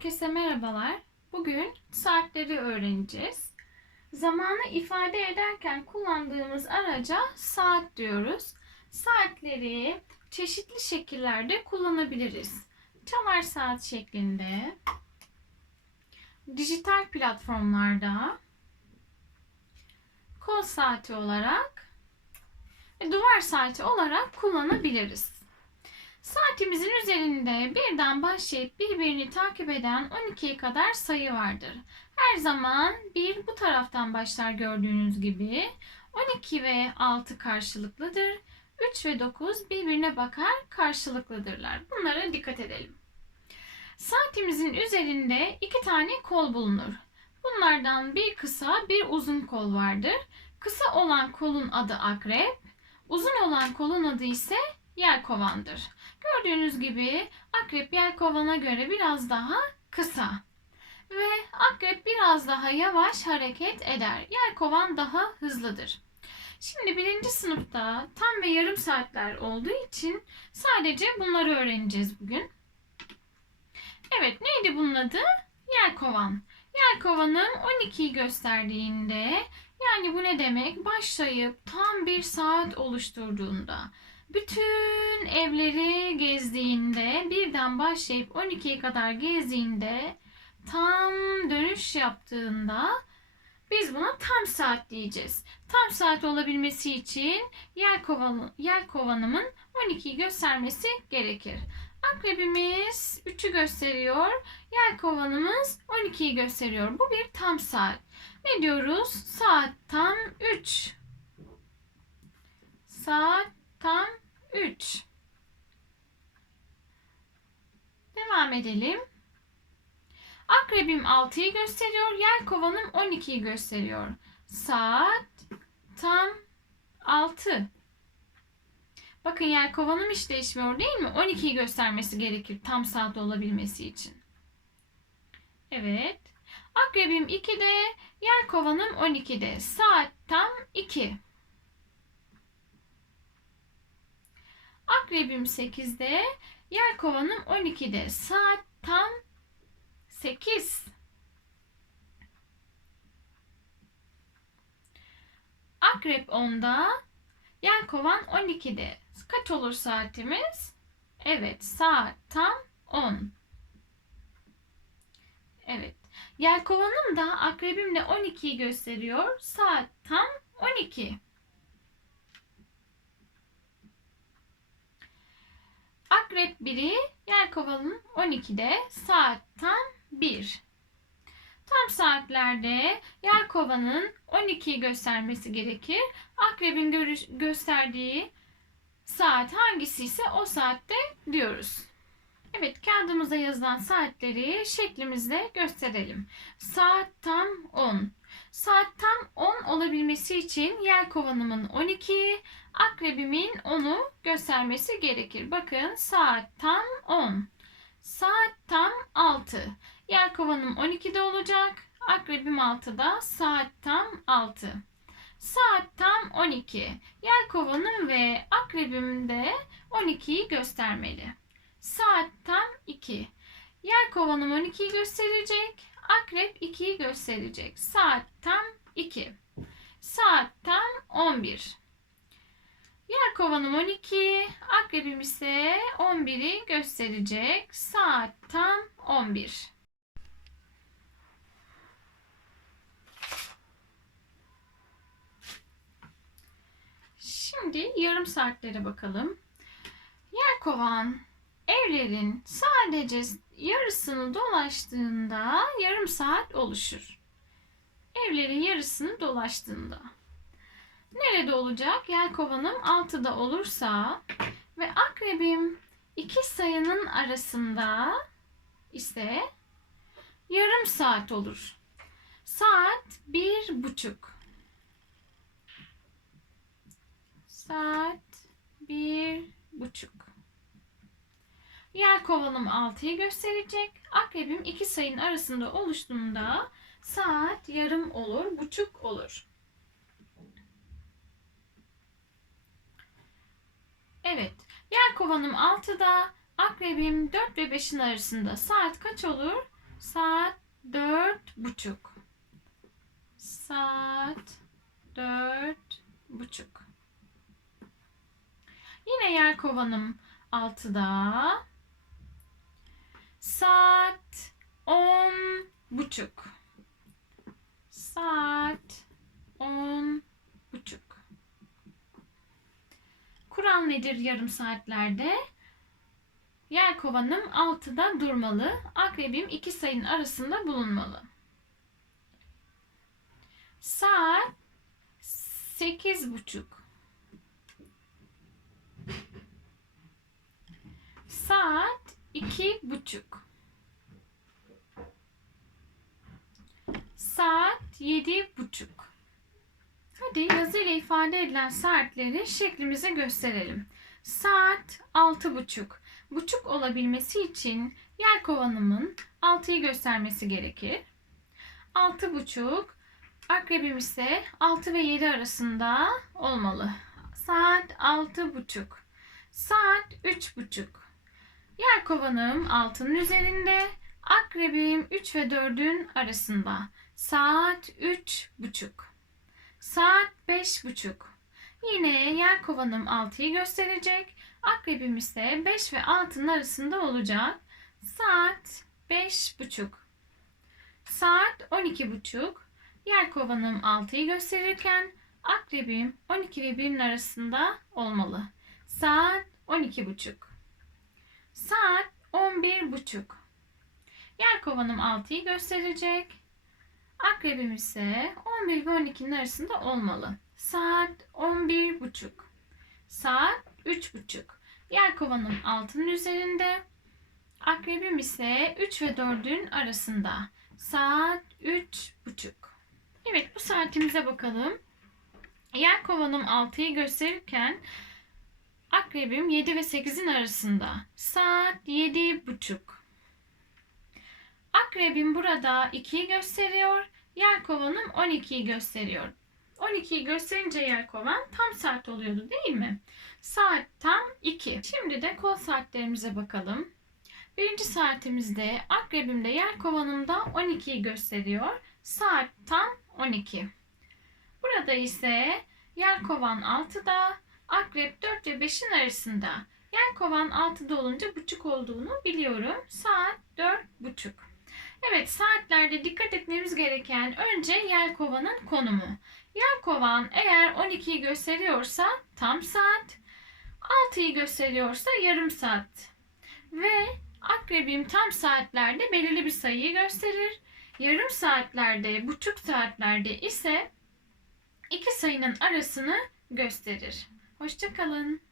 Herkese merhabalar. Bugün saatleri öğreneceğiz. Zamanı ifade ederken kullandığımız araca saat diyoruz. Saatleri çeşitli şekillerde kullanabiliriz. Çalar saat şeklinde, dijital platformlarda, kol saati olarak duvar saati olarak kullanabiliriz. Saatimizin üzerinde birden başlayıp birbirini takip eden 12'ye kadar sayı vardır. Her zaman bir bu taraftan başlar gördüğünüz gibi. 12 ve 6 karşılıklıdır. 3 ve 9 birbirine bakar karşılıklıdırlar. Bunlara dikkat edelim. Saatimizin üzerinde iki tane kol bulunur. Bunlardan bir kısa bir uzun kol vardır. Kısa olan kolun adı akrep, uzun olan kolun adı ise yelkovandır. Gördüğünüz gibi akrep yelkovana göre biraz daha kısa. Ve akrep biraz daha yavaş hareket eder. Yelkovan daha hızlıdır. Şimdi birinci sınıfta tam ve yarım saatler olduğu için sadece bunları öğreneceğiz bugün. Evet neydi bunun adı? Yelkovan. Yelkovanın 12'yi gösterdiğinde yani bu ne demek? Başlayıp tam bir saat oluşturduğunda bütün evleri gezdiğinde birden başlayıp 12'ye kadar gezdiğinde tam dönüş yaptığında biz buna tam saat diyeceğiz. Tam saat olabilmesi için yer, kovan, yer kovanımın 12'yi göstermesi gerekir. Akrebimiz 3'ü gösteriyor. Yer kovanımız 12'yi gösteriyor. Bu bir tam saat. Ne diyoruz? Saat tam 3. Saat tam 3. Devam edelim. Akrebim 6'yı gösteriyor. Yelkovanım 12'yi gösteriyor. Saat tam 6. Bakın yelkovanım hiç değişmiyor değil mi? 12'yi göstermesi gerekir tam saat olabilmesi için. Evet. Akrebim 2'de, yelkovanım 12'de. Saat tam 2. Akrebim 8'de, yelkovanım 12'de. Saat tam 8. Akrep 10'da, yelkovan 12'de. Kaç olur saatimiz? Evet, saat tam 10. Evet. Yelkovanım da akrebimle 12'yi gösteriyor. Saat tam 12. Akrep 1'i yelkovanın 12'de saat tam 1. Tam saatlerde yelkovanın 12'yi göstermesi gerekir. Akrebin görüş, gösterdiği saat hangisi ise o saatte diyoruz. Evet kağıdımıza yazılan saatleri şeklimizle gösterelim. Saat tam 10. Saat tam 10 olabilmesi için yelkovanımın 12, akrebimin 10'u göstermesi gerekir. Bakın saat tam 10. Saat tam 6. Yelkovanım 12'de olacak. Akrebim 6'da. Saat tam 6. Saat tam 12. Yelkovanım ve akrebim de 12'yi göstermeli. Saat tam 2. Yelkovanım 12'yi gösterecek. Akrep 2'yi gösterecek. Saat tam 2. Saat tam 11. Yelkovanım 12, akrebim ise 11'i gösterecek. Saat tam 11. Şimdi yarım saatlere bakalım. Yelkovan evlerin sadece yarısını dolaştığında yarım saat oluşur. Evlerin yarısını dolaştığında. Nerede olacak? Yelkovanım 6'da olursa ve akrebim iki sayının arasında ise yarım saat olur. Saat bir buçuk. Saat bir buçuk. Yelkovanım 6'yı gösterecek. Akrebim iki sayının arasında oluştuğunda saat yarım olur, buçuk olur. Evet. Yelkovanım 6'da, akrebim 4 ve 5'in arasında. Saat kaç olur? Saat dört buçuk. Saat dört buçuk. Yine yer kovanım altıda. Saat on buçuk. Saat on buçuk. Kural nedir yarım saatlerde? Yer kovanım 6'da durmalı. Akrebim iki sayının arasında bulunmalı. Saat sekiz buçuk. Saat iki buçuk. Saat yedi buçuk. Hadi yazı ile ifade edilen saatleri şeklimize gösterelim. Saat altı buçuk. Buçuk olabilmesi için yer kovanımın 6'yı göstermesi gerekir. Altı buçuk. Akrebim ise 6 ve 7 arasında olmalı. Saat altı buçuk. Saat üç buçuk. Yer kovanım 6'nın üzerinde. Akrebim 3 ve 4'ün arasında. Saat üç buçuk. Saat beş buçuk. Yine yer kovanım 6'yı gösterecek. Akrebim ise 5 ve 6'nın arasında olacak. Saat beş buçuk. Saat 12 buçuk. Yer kovanım 6'yı gösterirken akrebim 12 ve 1'in arasında olmalı. Saat 12 buçuk. Saat 11 buçuk. Yer kovanım 6'yı gösterecek. Akrebim ise 11 ve 12'nin arasında olmalı. Saat 11 buçuk. Saat 3 buçuk. Yer kovanım 6'nın üzerinde. Akrebim ise 3 ve 4'ün arasında. Saat 3 buçuk. Evet bu saatimize bakalım. Yer kovanım 6'yı gösterirken akrebim 7 ve 8'in arasında. Saat 7 buçuk. Akrebim burada 2'yi gösteriyor. Yer kovanım 12'yi gösteriyor. 12'yi gösterince yer kovan tam saat oluyordu değil mi? Saat tam 2. Şimdi de kol saatlerimize bakalım. Birinci saatimizde akrebimde yer kovanımda 12'yi gösteriyor. Saat tam 12. Burada ise yer kovan 6'da, akrep 4 ve 5'in arasında. Yer kovan 6'da olunca buçuk olduğunu biliyorum. Saat 4 buçuk. Evet saatlerde dikkat etmemiz gereken önce yer kovanın konumu. Yer kovan eğer 12'yi gösteriyorsa tam saat, 6'yı gösteriyorsa yarım saat. Ve akrebim tam saatlerde belirli bir sayıyı gösterir. Yarım saatlerde, buçuk saatlerde ise iki sayının arasını gösterir. Hoşçakalın.